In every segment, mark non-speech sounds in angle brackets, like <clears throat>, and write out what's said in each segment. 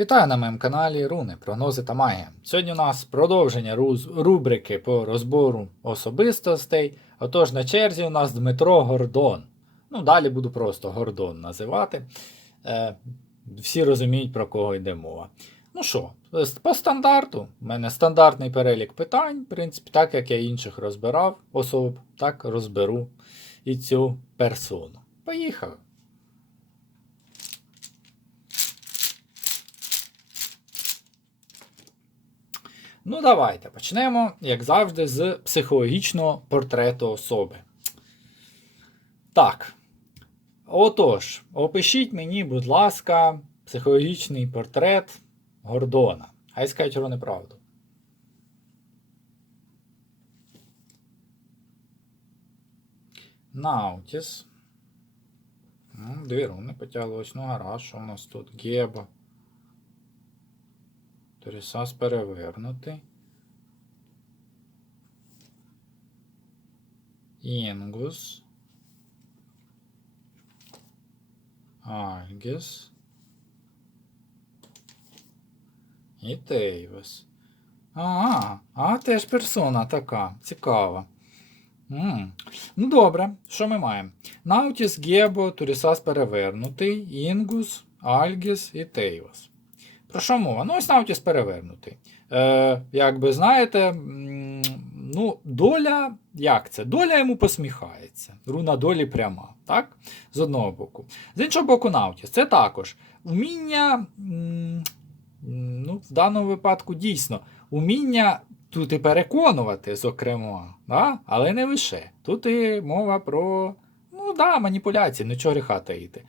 Вітаю на моєму каналі Руни, прогнози та магія. Сьогодні у нас продовження рубрики по розбору особистостей. Отож, на черзі у нас Дмитро Гордон. Ну, далі буду просто Гордон називати. Е, всі розуміють, про кого йде мова. Ну що, по стандарту. У мене стандартний перелік питань, в принципі, так як я інших розбирав особ, так розберу і цю персону. Поїхали. Ну, давайте почнемо, як завжди, з психологічного портрету особи. Так. Отож, опишіть мені, будь ласка, психологічний портрет Гордона. Хай скажуть про неправду. Наутіс. Дві руни потяглось. Ну, гаразд, що у нас тут? Геба. Торісас перевернутий. Інгус. Альгіс. І Тейвес. А, а теж персона така. Цікава. М. Ну добре, що ми маємо? Наутіс, Гебо, Турісас перевернутий, Інгус, Альгіс і Тейвас. Про що мова? Ну, ось Наутіс перевернутий. Е, як би знаєте, ну, доля, як це? Доля йому посміхається. Руна долі пряма, так? З одного боку. З іншого боку, Наутіс. Це також вміння, ну, в даному випадку дійсно, уміння тут і переконувати, зокрема, да? але не лише. Тут і мова про ну, да, маніпуляції, нічого гріха таїти.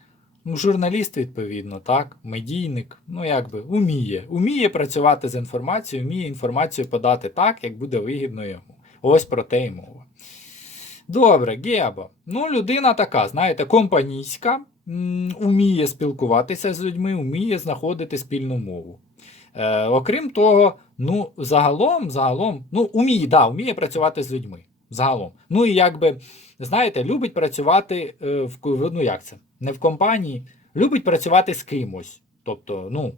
Ну, журналіст, відповідно, так, медійник, ну якби уміє. Уміє працювати з інформацією, вміє інформацію подати так, як буде вигідно йому. Ось про те й мова. Добре, Гебо. Ну, людина така, знаєте, компанійська, уміє спілкуватися з людьми, уміє знаходити спільну мову. Е, окрім того, ну, загалом, загалом, ну, уміє, да, уміє працювати з людьми. Загалом. Ну і якби, знаєте, любить працювати е, в ну як це? Не в компанії, любить працювати з кимось. Тобто, ну,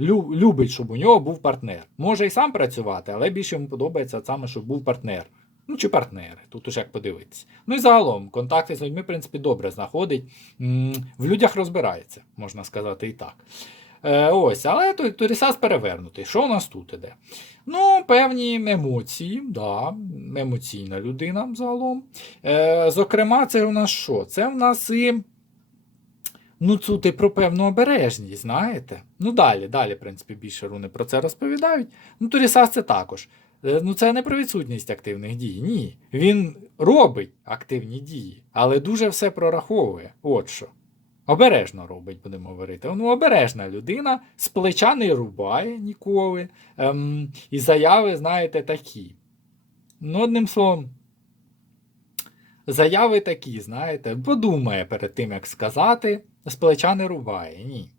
любить, щоб у нього був партнер. Може і сам працювати, але більше йому подобається саме, щоб був партнер. Ну, чи партнери, тут уже як подивитися. Ну і загалом, контакти з людьми, в принципі, добре знаходить. В людях розбирається, можна сказати і так. Е, ось, але Торісас перевернутий. Що у нас тут іде? Ну, певні емоції, да, емоційна людина загалом. Е, зокрема, це у нас що? Це в нас і. Ну, тут і про певну обережність, знаєте. Ну, далі, далі, в принципі, більше руни про це розповідають. Ну, Торісас це також. Е, Ну, це не про відсутність активних дій. Ні. Він робить активні дії, але дуже все прораховує. От що. Обережно робить, будемо говорити. Ну, обережна людина, з плеча не рубає ніколи. Ем, і заяви, знаєте, такі. Ну, одним словом, заяви такі, знаєте, подумає перед тим, як сказати, з плеча не рубає. Ні.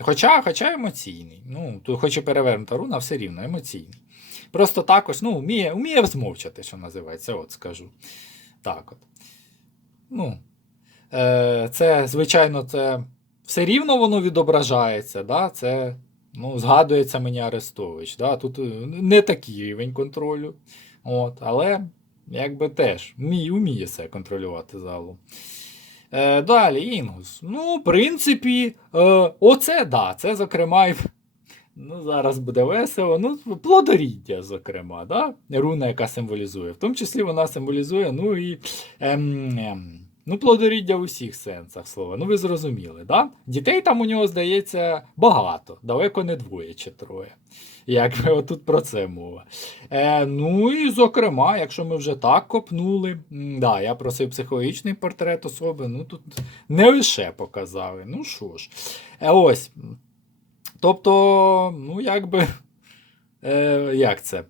Хоча, хоча емоційний. Ну, тут хоч і перевернута руна, все рівно емоційний. Просто також, ну, вміє, вміє змовчати, що називається, от скажу. Так от. Ну, е, це, звичайно, це все рівно воно відображається. Да? Це ну, згадується мені Арестович. Да? Тут е, не такий рівень контролю. От, але якби теж вміє, вміє це контролювати залу. Е, далі, Інгус. Ну, в принципі, е, оце да, це, зокрема, і Ну, зараз буде весело. Ну, плодоріддя, зокрема, да? руна, яка символізує. В тому числі вона символізує, ну і ем, ем, ну, плодоріддя в усіх сенсах слова. Ну, ви зрозуміли, да? Дітей там у нього, здається, багато, далеко не двоє чи троє. Якби отут про це мова. Е, ну і зокрема, якщо ми вже так копнули, да, я просив психологічний портрет особи, ну тут не лише показали. Ну що ж, е, ось. Тобто, ну, якби. Е, як це?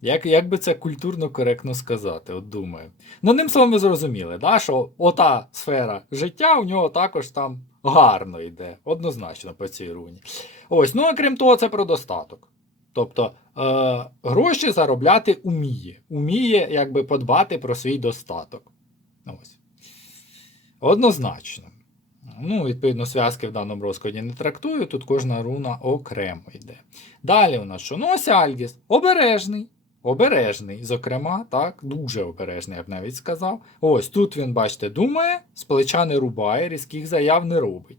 Як, як би це культурно коректно сказати, от думаю. Ну, ним словом, ви зрозуміли, да, що ота сфера життя у нього також там гарно йде, однозначно по цій руні. Ось, ну, а крім того, це про достаток. Тобто е, гроші заробляти уміє. Уміє якби подбати про свій достаток. Ось. Однозначно. Ну, відповідно, зв'язки в даному розкладі не трактую, тут кожна руна окремо йде. Далі у нас що? Ну, ось Альгіс. Обережний. Обережний, зокрема, так, дуже обережний, я б навіть сказав. Ось тут він, бачите, думає, з плеча не рубає, різких заяв не робить.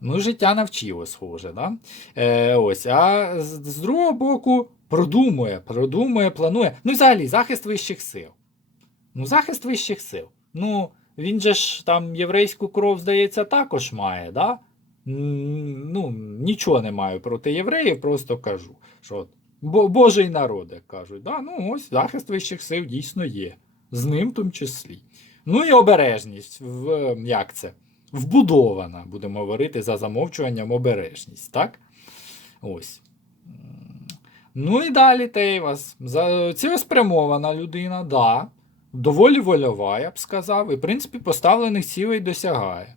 Ну, життя навчило, схоже, да? Е, ось, а з, з другого боку, продумує, продумує, планує. Ну, взагалі, захист вищих сил. Ну, захист вищих сил. Ну, він же ж там єврейську кров, здається, також має, да? Ну, нічого не маю проти євреїв, просто кажу, що Божий народ, як кажуть. Да? Ну, ось захист вищих сил дійсно є. З ним в тому числі. Ну і обережність, в, як це? Вбудована, будемо говорити за замовчуванням обережність, так? Ось. Ну і далі Тейвас. Цілеспрямована людина, да. Доволі вольова, я б сказав, і, в принципі, поставлених цілей досягає.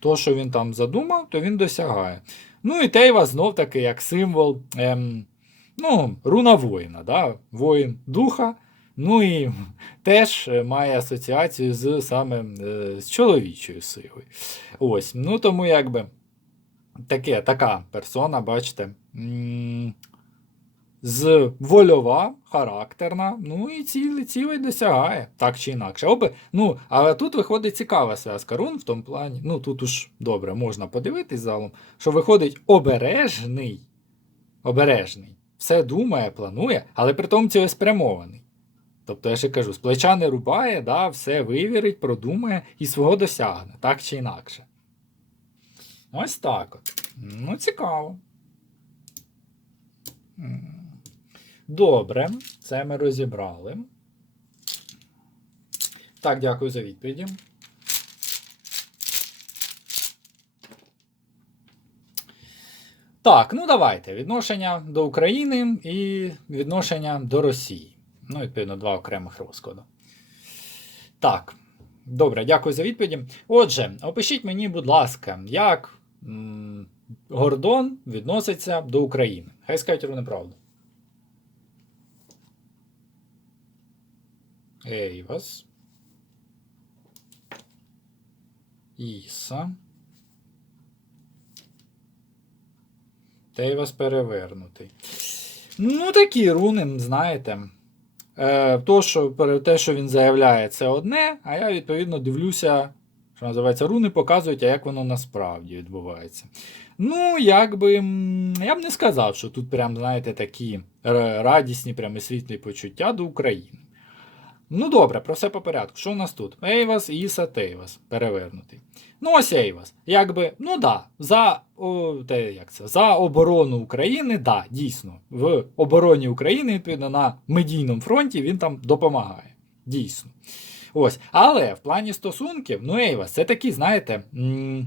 То, що він там задумав, то він досягає. Ну і Тейва знов таки як символ ем, ну, руна воїна, да? воїн духа. Ну і <laughs> теж е, має асоціацію з саме е, з чоловічою силою. Ось, ну тому якби таке, така персона, бачите, з вольова, характерна, ну і цілий, цілий досягає, так чи інакше. Оби, ну, але тут виходить цікава зв'язка рун в тому плані. Ну тут уж добре, можна подивитись залом, що виходить обережний, обережний, все думає, планує, але при тому цілеспрямований. Тобто, я ще кажу, з плеча не рубає, да, все вивірить, продумає і свого досягне, так чи інакше. Ось так от. Ну, цікаво. Добре, це ми розібрали. Так, дякую за відповіді. Так, ну давайте. Відношення до України і відношення до Росії. Ну, відповідно, два окремих розклади. Так. Добре, дякую за відповіді. Отже, опишіть мені, будь ласка, як м, Гордон відноситься до України. Хай скажуть рівно правду. Ейвас. Іса. Тейвас перевернутий. Ну, такі руни, знаєте. Е, то, що, те, що він заявляє, це одне, а я, відповідно, дивлюся, що називається, руни показують, а як воно насправді відбувається. Ну, якби, я б не сказав, що тут прям, знаєте, такі радісні, прям і світлі почуття до України. Ну, добре, про все по порядку. Що у нас тут? Ейвас, Іса, Тейвас. Перевернутий. Ну, ось Ейвас. Якби, ну да, за, о, те, як це, за оборону України, да, дійсно. В обороні України, відповідно, на медійному фронті він там допомагає. Дійсно. Ось. Але в плані стосунків, ну, Ейвас, це такі, знаєте, м,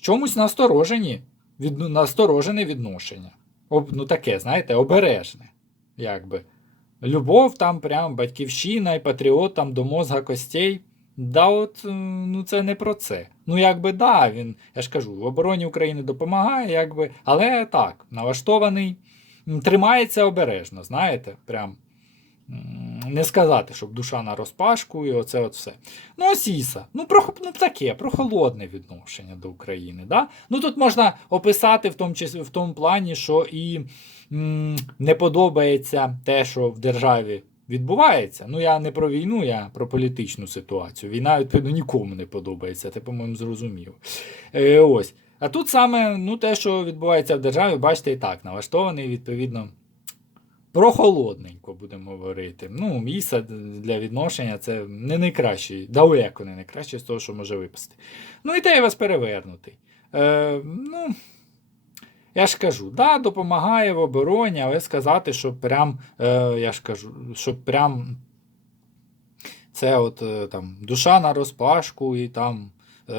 чомусь насторожені, від, насторожене відношення. Об, ну, таке, знаєте, обережне. Якби. Любов там, прям батьківщина і патріот там до мозга костей. Да, от, ну це не про це. Ну, якби да, він, я ж кажу, в обороні України допомагає, якби, але так, налаштований, тримається обережно, знаєте, прям не сказати, щоб душа на розпашку і оце от все. Ну, ось Іса, ну, про, ну таке, прохолодне відношення до України. Да? Ну тут можна описати в тому, в тому плані, що і м, не подобається те, що в державі відбувається. Ну, я не про війну, я про політичну ситуацію. Війна, відповідно, нікому не подобається, ти, по-моєму, зрозумів. Е, ось. А тут саме ну, те, що відбувається в державі, бачите, і так, налаштований, відповідно, прохолодненько, будемо говорити. Ну, міса для відношення це не найкращий, далеко не найкраще з того, що може випасти. Ну, і вас перевернутий. Е, ну, я ж кажу, да, допомагає в обороні, але сказати, що прям, е, я ж кажу, що прям це от е, там душа на розпашку і там е,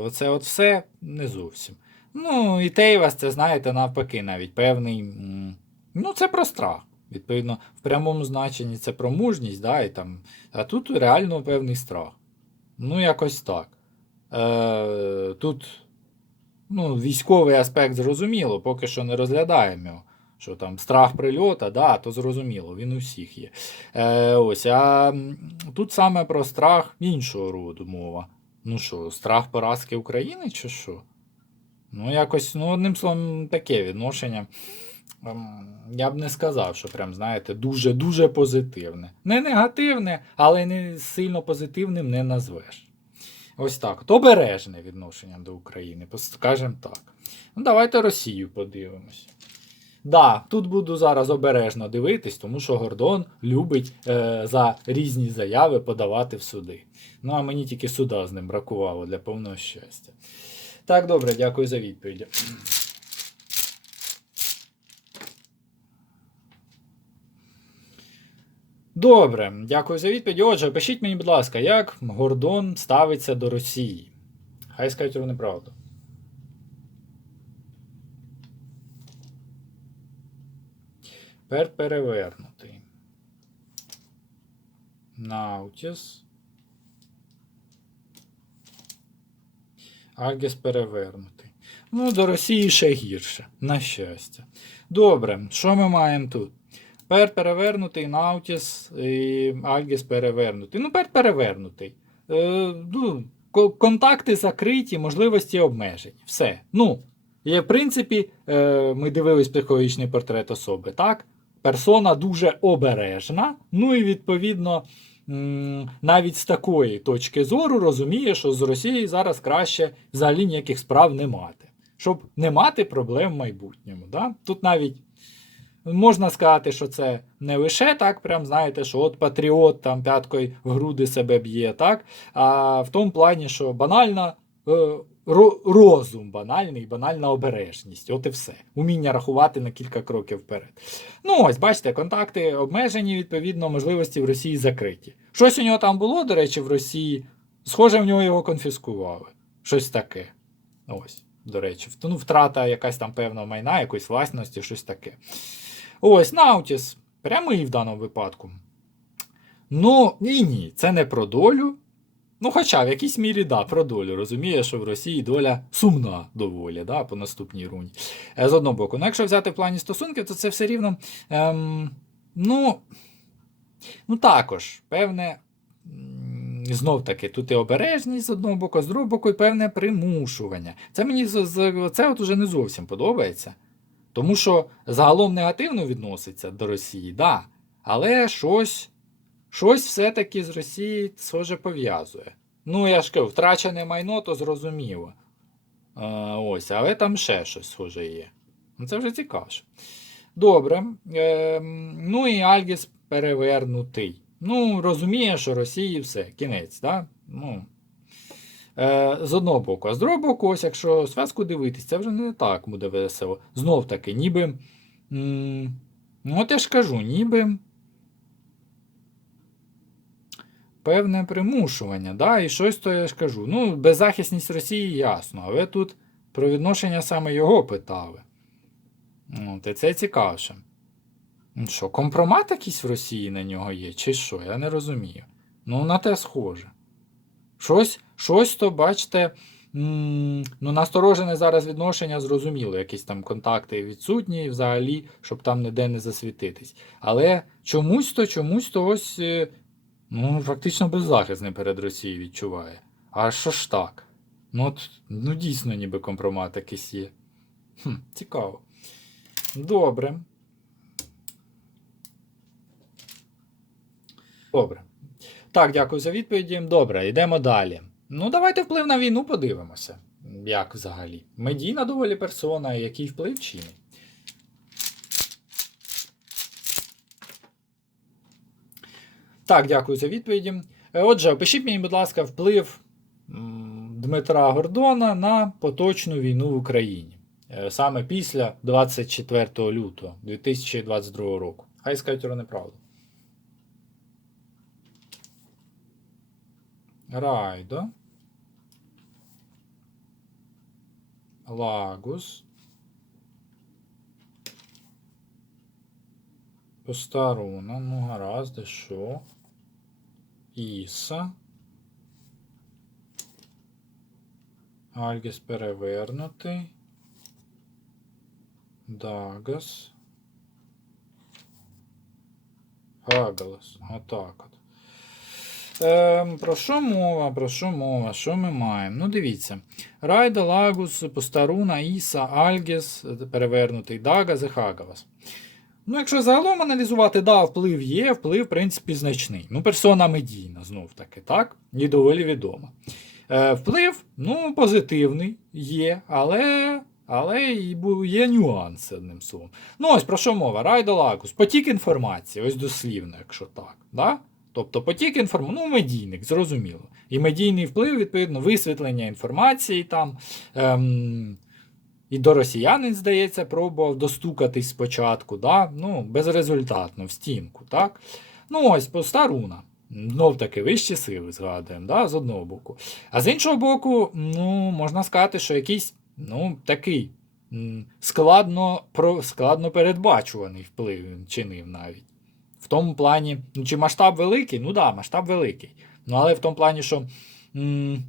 оце от все не зовсім. Ну, і Тейвас, це, знаєте, навпаки, навіть певний. Ну, це про страх. Відповідно, в прямому значенні це про мужність, да, і там, а тут реально певний страх. Ну, якось так. Е, тут ну, військовий аспект зрозуміло, поки що не розглядаємо його. Що там страх прильота, да, то зрозуміло, він у всіх є. Е, ось, а тут саме про страх іншого роду мова. Ну що, страх поразки України чи що? Ну, якось, ну, одним словом, таке відношення. Ем, Я б не сказав, що прям, знаєте, дуже-дуже позитивне. Не негативне, але не сильно позитивним не назвеш. Ось так. от. Обережне відношення до України, скажімо так. Ну, давайте Росію подивимось. Да, тут буду зараз обережно дивитись, тому що Гордон любить е, за різні заяви подавати в суди. Ну, а мені тільки суда з ним бракувало для повного щастя. Так, добре, дякую за відповідь. Добре, дякую за відповідь. Отже, пишіть мені, будь ласка, як Гордон ставиться до Росії. Хай скажуть вони правду. Тепер перевернутий. Наутіс. Альгіс перевернутий. Ну, до Росії ще гірше, на щастя. Добре, що ми маємо тут? Пер перевернутий, Наутіс і Альгіс перевернутий. Ну, пер перевернутий. Е, ну, контакти закриті, можливості обмежені. Все. Ну, є, в принципі, е, ми дивились психологічний портрет особи, так? Персона дуже обережна, ну і відповідно. Навіть з такої точки зору розуміє, що з Росією зараз краще взагалі ніяких справ не мати, щоб не мати проблем в майбутньому. Да? Тут навіть Можна сказати, що це не лише так, прям знаєте, що от патріот там п'яткою в груди себе б'є, так? А в тому плані, що банальна е, ро- розум банальний, банальна обережність. От і все. Уміння рахувати на кілька кроків вперед. Ну, ось, бачите, контакти обмежені, відповідно, можливості в Росії закриті. Щось у нього там було, до речі, в Росії. Схоже, в нього його конфіскували. Щось таке. Ось, до речі, ну, втрата якась там певного майна, якоїсь власності, щось таке. Ось, Наутіс. Прямий в даному випадку. Ну, і ні, це не про долю. Ну, хоча в якійсь мірі, да, про долю. Розуміє, що в Росії доля сумна доволі, да, по наступній руні. Е, З одного боку. Ну, якщо взяти в плані стосунків, то це все рівно. Ем, ну, ну, також, певне. Знов таки, тут і обережність з одного боку, з другого боку, і певне примушування. Це мені це от уже не зовсім подобається. Тому що загалом негативно відноситься до Росії, да, але щось, щось все-таки з Росії схоже пов'язує. Ну, я ж кажу, втрачене майно, то зрозуміло. Е, ось, але там ще щось схоже є. Ну, Це вже цікавіше. Добре. Е, ну і Альгіс перевернутий. Ну, розуміє, що Росії все, кінець, да? Ну, Е, з одного боку. А з другого боку, ось якщо зв'язку дивитись, це вже не так буде весело. Знов таки, ніби. Ну, от я ж кажу, ніби. Певне примушування, да? і щось то я ж кажу. Ну, беззахисність Росії ясно, але тут про відношення саме його питали. От, і це цікавше. Що, компромат якийсь в Росії на нього є, чи що? Я не розумію. Ну, на те схоже. Щось, щось то, бачите, ну, насторожене зараз відношення, зрозуміло, якісь там контакти відсутні, взагалі, щоб там ніде не засвітитись. Але чомусь то, чомусь то ось, е, ну, фактично беззахисний перед Росією відчуває. А що ж так? Ну, от, ну дійсно, ніби компромат якийсь є. Хм, цікаво. Добре. Добре. Так, дякую за відповіді. Добре, йдемо далі. Ну, давайте вплив на війну подивимося. Як взагалі? Медійна доволі персона, який вплив чинить. Так, дякую за відповіді. Е, Отже, опишіть мені, будь ласка, вплив Дмитра Гордона на поточну війну в Україні. Е, Саме після 24 лютого 2022 року. Хай скажуть вони Райдо. Лагус. Постаруна, ну гаразд, і що? Іса. Альгіс перевернутий. Дагас. Гагалас. Отак от. Ем, про що мова? Про що мова? Що ми маємо? Ну, дивіться. Райда, Лагус, Постаруна, Іса, Альгес, перевернутий, Дага, Зехагавас. Ну, якщо загалом аналізувати, да, вплив є, вплив, в принципі, значний. Ну, персона медійна, знов таки, так? І доволі відома. Е, вплив, ну, позитивний є, але. Але є нюанси одним словом. Ну, ось про що мова? Райдалакус, Потік інформації, ось дослівно, якщо так. Да? Тобто потік інформації, ну, медійник, зрозуміло. І медійний вплив, відповідно, висвітлення інформації там. Ем, і до росіянин, здається, пробував достукатись спочатку, да? ну, безрезультатно, в стінку. так? Ну, ось постаруна. Знов таки вищі сили згадуємо, да? з одного боку. А з іншого боку, ну, можна сказати, що якийсь ну, такий складно, складно передбачуваний вплив чинив навіть. В тому плані, ну, чи масштаб великий? Ну да, масштаб великий. Ну, але в тому плані, що. м,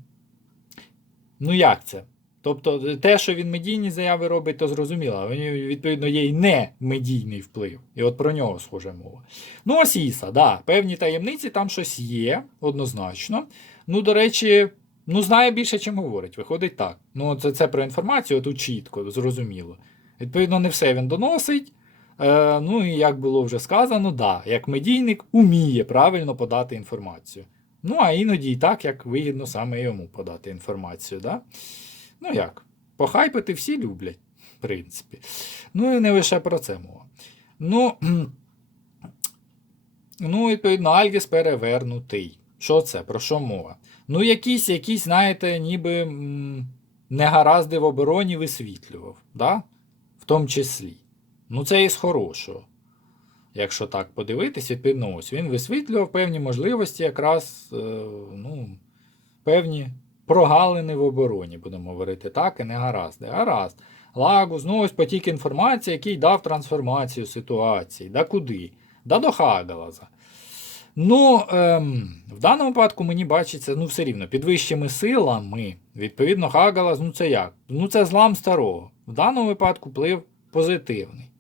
ну як це? Тобто, те, що він медійні заяви робить, то зрозуміло, нього, відповідно, є і не медійний вплив. І от про нього схоже мова. Ну, ось Іса, да, певні таємниці, там щось є, однозначно. Ну, до речі, ну, знає більше, чим говорить. Виходить так. Ну, це, це про інформацію, тут чітко, зрозуміло. Відповідно, не все він доносить. Е, ну, і як було вже сказано, да, як медійник уміє правильно подати інформацію. Ну, а іноді і так, як вигідно саме йому подати інформацію. Да? Ну як? Похайпити всі люблять, в принципі. Ну і не лише про це мова. Ну, <clears throat> ну відповідно, Альгіс перевернутий. Що це? Про що мова? Ну, якісь, якісь, знаєте, ніби негаразди в обороні висвітлював, да? в тому числі. Ну, це із хорошого. Якщо так подивитись, відповідно, ось він висвітлював певні можливості, якраз е, ну, певні прогалини в обороні, будемо говорити так, і не. Гаразд. Лагус, ну ось потік інформації, який дав трансформацію ситуації. Да куди? Да до Хагалаза. Ну, ем, в даному випадку мені бачиться, ну, все рівно, під вищими силами, відповідно, Хагалас, ну це як? Ну, це злам старого. В даному випадку вплив позитивний.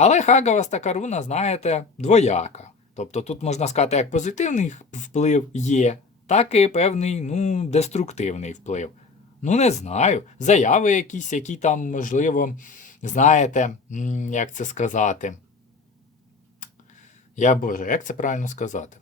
Але Хагалас та Каруна, знаєте, двояка. Тобто тут можна сказати, як позитивний вплив є, так і певний ну, деструктивний вплив. Ну, не знаю. Заяви якісь, які там, можливо, знаєте, як це сказати. Я Боже, як це правильно сказати?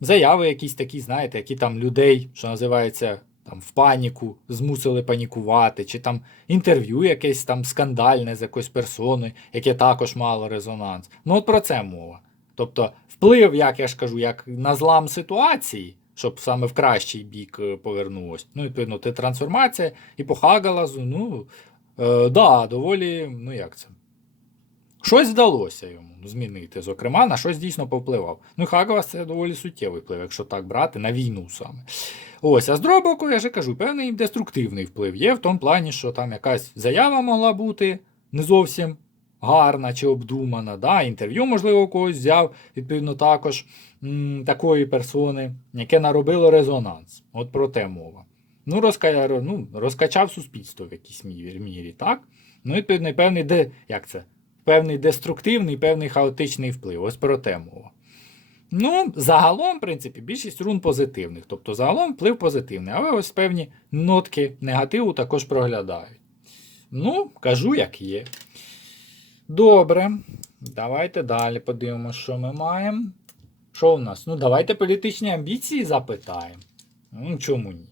Заяви якісь такі, знаєте, які там людей, що називається, там, в паніку, змусили панікувати, чи там інтерв'ю якесь там скандальне з якоюсь персоною, яке також мало резонанс. Ну, от про це мова. Тобто, вплив, як я ж кажу, як на злам ситуації, щоб саме в кращий бік е, повернулось. Ну, відповідно, це трансформація і по Хагалазу, ну, е, да, доволі, ну як це? Щось вдалося йому змінити, зокрема, на щось дійсно повпливав. Ну, Хагалас це доволі суттєвий вплив, якщо так брати, на війну саме. Ось, а з другого боку, я вже кажу, певний деструктивний вплив є в тому плані, що там якась заява могла бути не зовсім гарна чи обдумана. Да? Інтерв'ю, можливо, когось взяв, відповідно, також м, такої персони, яке наробило резонанс. От про те мова. Ну, розка... ну, розкачав суспільство в якійсь мірі, мірі так? Ну, відповідно, певний, де... як це? певний деструктивний, певний хаотичний вплив. Ось про те мова. Ну, загалом, в принципі, більшість рун позитивних. Тобто, загалом вплив позитивний, але ось певні нотки негативу також проглядають. Ну, кажу, як є. Добре. Давайте далі подивимося, що ми маємо. Що в нас? Ну, давайте політичні амбіції запитаємо. Ну, чому ні?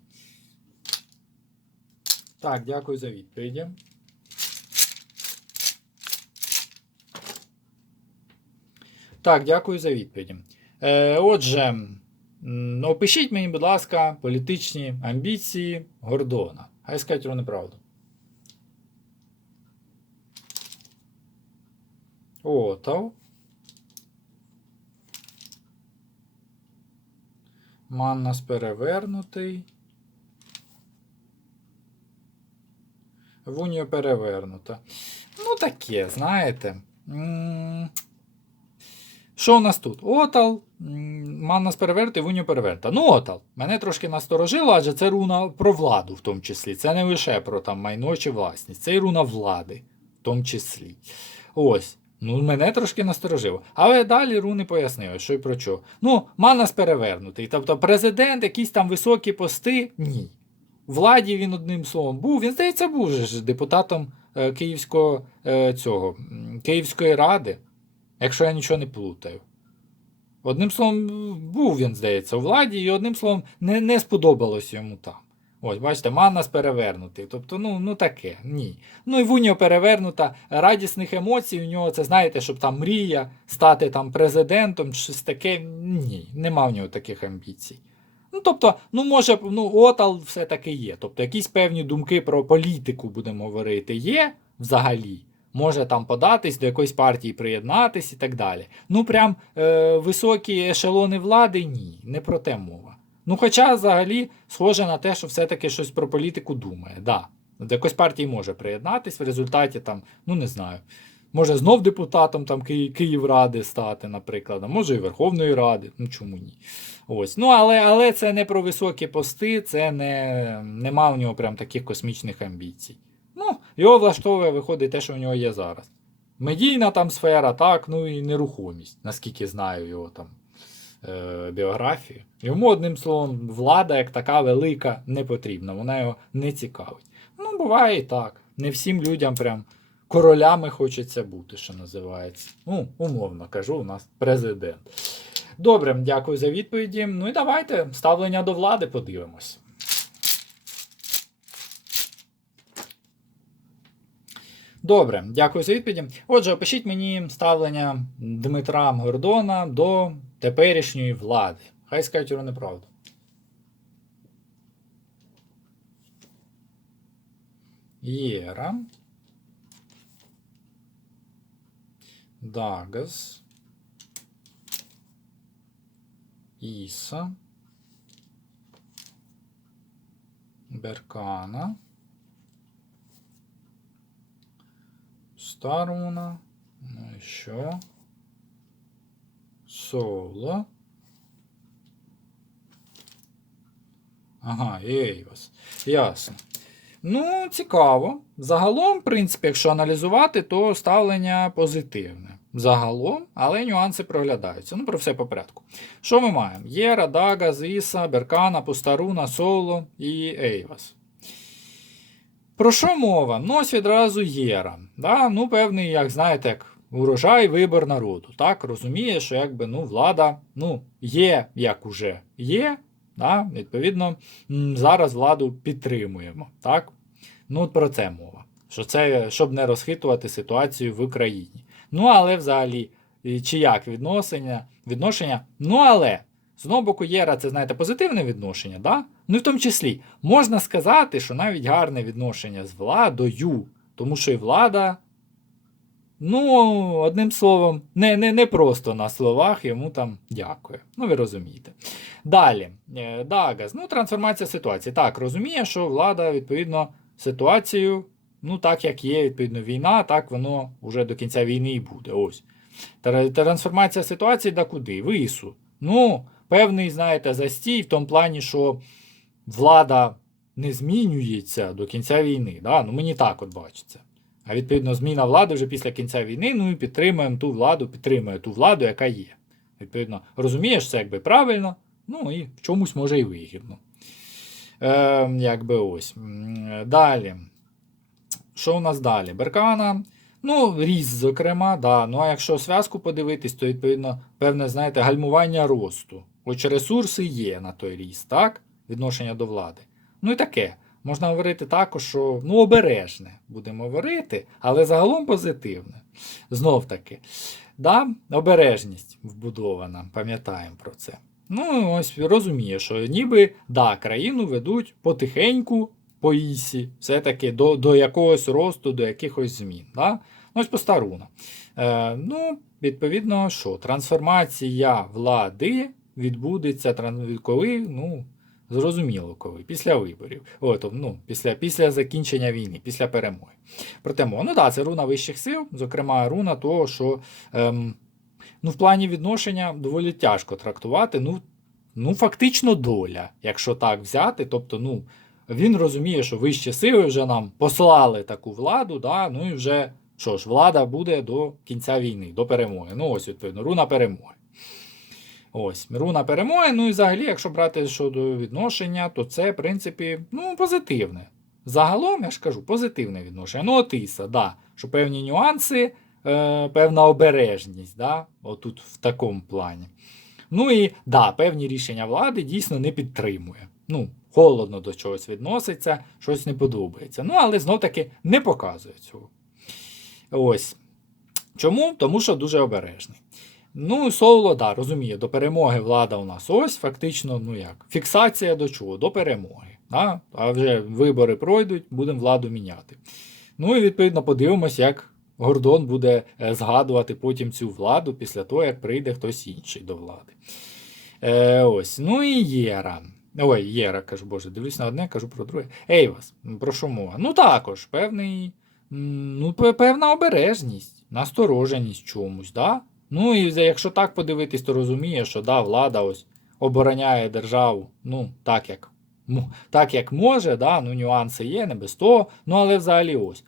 Так, дякую за відповіді. Так, дякую за відповіді. Е, отже, опишіть мені, будь ласка, політичні амбіції Гордона. Хай скажуть вони правду. Отав. Маннас перевернутий. Вуньо перевернута. Ну, таке, знаєте. Що у нас тут? Отал, Маннас перевернутий, Вуньо перевернута. Ну, Отал. Мене трошки насторожило, адже це руна про владу, в тому числі. Це не лише про там майно чи власність, це й руна влади, в тому числі. Ось. Ну, мене трошки насторожило. Але далі руни пояснили, що й про що. Ну, Манас перевернутий. Тобто президент, якісь там високі пости, ні. Владі він одним словом був. Він, здається, був же депутатом е, Київського, е, цього, Київської ради, якщо я нічого не плутаю. Одним словом, був він, здається, у владі, і одним словом, не, не сподобалось йому там. Ось, бачите, Манас перевернутий. Тобто, ну, ну таке, ні. Ну і Вуньо перевернута, радісних емоцій у нього, це знаєте, щоб там мрія стати там президентом, щось таке. Ні, нема в нього таких амбіцій. Ну, тобто, ну, може, ну, отал все-таки є. Тобто, якісь певні думки про політику, будемо говорити, є взагалі. Може там податись до якоїсь партії, приєднатись і так далі. Ну, прям е, високі ешелони влади ні, не про те мова. Ну, хоча взагалі схоже на те, що все-таки щось про політику думає. Да. До якоїсь партії може приєднатись в результаті там, ну не знаю. Може знов депутатом там Ки- Київради стати, наприклад, а може і Верховної Ради, ну чому ні. Ось. Ну, але, але це не про високі пости, це не, нема у нього прям таких космічних амбіцій. Ну, його влаштовує, виходить те, що в нього є зараз. Медійна там сфера, так, ну і нерухомість, наскільки знаю його там е, біографію. Йому, одним словом, влада як така велика не потрібна, вона його не цікавить. Ну, буває і так. Не всім людям прям королями хочеться бути, що називається. Ну, умовно кажу, у нас президент. Добре, дякую за відповіді. Ну і давайте ставлення до влади подивимось. Добре, дякую за відповіді. Отже, опишіть мені ставлення Дмитра Гордона до теперішньої влади. Хай скажуть його неправду. Єра. Дагас. Іса. Беркана. Старуна. Ну еще. Соло. Ага, Ейвас. Ясно. Ну, цікаво. Загалом, в принципі, якщо аналізувати, то ставлення позитивне. Загалом, але нюанси проглядаються. Ну, про все по порядку. Що ми маємо? Єра, Дага, Зіса, Беркана, Пустаруна, Соло і Ейвас. Про що мова? Ну, ось відразу Єра. Да? Ну, певний, як знаєте, як урожай, вибір народу. Так, розуміє, що якби ну, влада ну, є, як уже є. Да? Відповідно, зараз владу підтримуємо. Так? Ну, про це мова. Що це, щоб не розхитувати ситуацію в Україні. Ну, але взагалі, чи як відношення, відношення? Ну, але з одного боку, Єра, це, знаєте, позитивне відношення, да? ну і в тому числі можна сказати, що навіть гарне відношення з владою, тому що і влада, ну, одним словом, не, не, не просто на словах йому там дякує. Ну, ви розумієте. Далі, е, Дагас, ну, трансформація ситуації. Так, розуміє, що влада, відповідно, ситуацію, ну, так як є, відповідно, війна, так воно вже до кінця війни і буде. Ось. Трансформація ситуації да куди? В ІСу. Ну, певний, знаєте, застій в тому плані, що влада не змінюється до кінця війни. Да? Ну, мені так от бачиться. А відповідно, зміна влади вже після кінця війни, ну і підтримуємо ту владу, підтримує ту владу, яка є. Відповідно, розумієш, це якби правильно, ну і в чомусь може і вигідно. Е, якби ось. Далі. Що у нас далі? Беркана. Ну, ріст, зокрема, да. Ну а якщо зв'язку подивитись, то відповідно певне, знаєте, гальмування росту. Хоч ресурси є на той ріст, так? Відношення до влади. Ну і таке. Можна говорити також, що ну, обережне будемо говорити, але загалом позитивне. Знов таки. Да, обережність вбудована, пам'ятаємо про це. Ну, ось розуміє, що ніби да, країну ведуть потихеньку по ісі, все-таки до, до якогось росту, до якихось змін. Да? Ну, ось постаруна. Е, ну, відповідно, що трансформація влади відбудеться коли, ну, зрозуміло коли, після виборів. О, то, ну, після, після закінчення війни, після перемоги. Проте, ну так, да, це руна вищих сил, зокрема, руна того, що ем, ну, в плані відношення доволі тяжко трактувати. Ну, ну, фактично доля, якщо так взяти. Тобто, ну, він розуміє, що вищі сили вже нам послали таку владу, да, ну і вже що ж, влада буде до кінця війни, до перемоги. Ну, ось, відповідно, руна перемоги. Ось, руна перемоги. Ну і взагалі, якщо брати щодо відношення, то це, в принципі, ну, позитивне. Загалом, я ж кажу, позитивне відношення. Ну, Отиса, да, що певні нюанси, е, певна обережність, да, отут в такому плані. Ну і да, певні рішення влади дійсно не підтримує. Ну, холодно до чогось відноситься, щось не подобається. Ну, але знов таки не показує цього. Ось. Чому? Тому що дуже обережний. Ну, Соло, да, розуміє, до перемоги влада у нас ось, фактично, ну як, фіксація до чого? До перемоги. Да? А вже вибори пройдуть, будемо владу міняти. Ну і відповідно подивимось, як Гордон буде е, згадувати потім цю владу після того, як прийде хтось інший до влади. Е, ось. Ну і Єра. Ой, Єра, кажу, боже, дивлюсь на одне, кажу про друге. Ейвас, про що мова? Ну також, певний, ну, певна обережність, настороженість чомусь, да? Ну і якщо так подивитись, то розуміє, що да, влада ось обороняє державу, ну, так як, так як може, да? ну, нюанси є, не без того, ну але взагалі ось.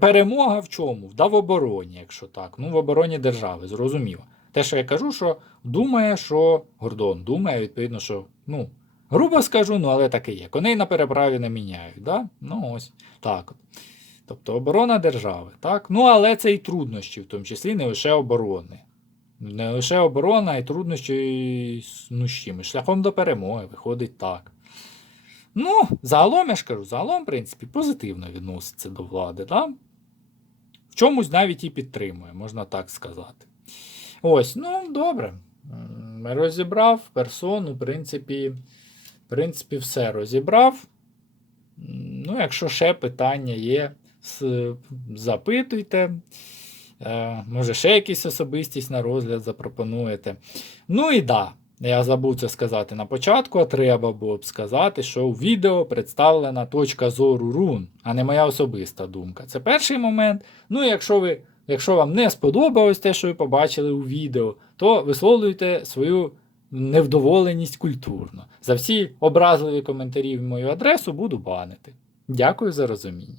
Перемога в чому? Да в обороні, якщо так. Ну, в обороні держави, зрозуміло. Те, що я кажу, що думає, що Гордон думає, відповідно, що, ну, грубо скажу, ну, але таке є. Коней на переправі не міняють, да? Ну, ось так. От. Тобто оборона держави, так? Ну, але це і труднощі, в тому числі не лише оборони. Не лише оборона, а й труднощі ну, з чим? Шляхом до перемоги, виходить так. Ну, загалом, я ж кажу, загалом, в принципі, позитивно відноситься до влади, да? В чомусь навіть і підтримує, можна так сказати. Ось, ну, добре. Розібрав персону, в принципі, в принципі, все розібрав. Ну, якщо ще питання є, запитуйте. Е, може, ще якісь особистість на розгляд запропонуєте. Ну і да, я забув це сказати на початку, а треба було б сказати, що у відео представлена точка зору рун, а не моя особиста думка. Це перший момент. Ну якщо ви. Якщо вам не сподобалось те, що ви побачили у відео, то висловлюйте свою невдоволеність культурно. За всі образливі коментарі в мою адресу буду банити. Дякую за розуміння.